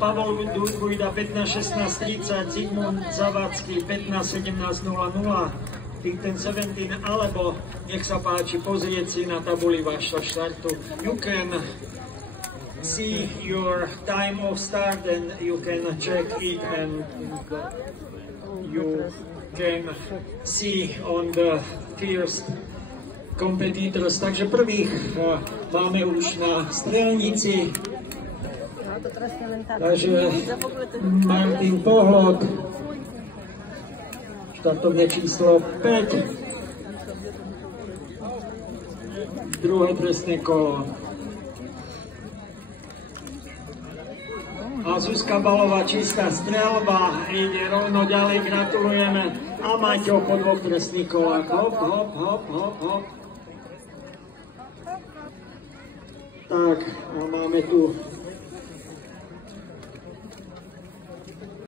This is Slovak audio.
Pavol Dujda 15-16-30, Zigmund Zavacký 15-17-00, Big Ten 17, alebo nech sa páči pozrieť si na tabuli vášho štartu. You can see your time of start and you can check it and you can see on the first competitors. Takže prvých máme už na strelnici. Takže Martin Pohlok, štartovne číslo 5. Druhé trestné kolo. A Zuzka Balová, čistá strelba, ide rovno ďalej, gratulujeme. A Maťo po dvoch trestných kolách, hop, hop, hop, hop, hop. Tak, a máme tu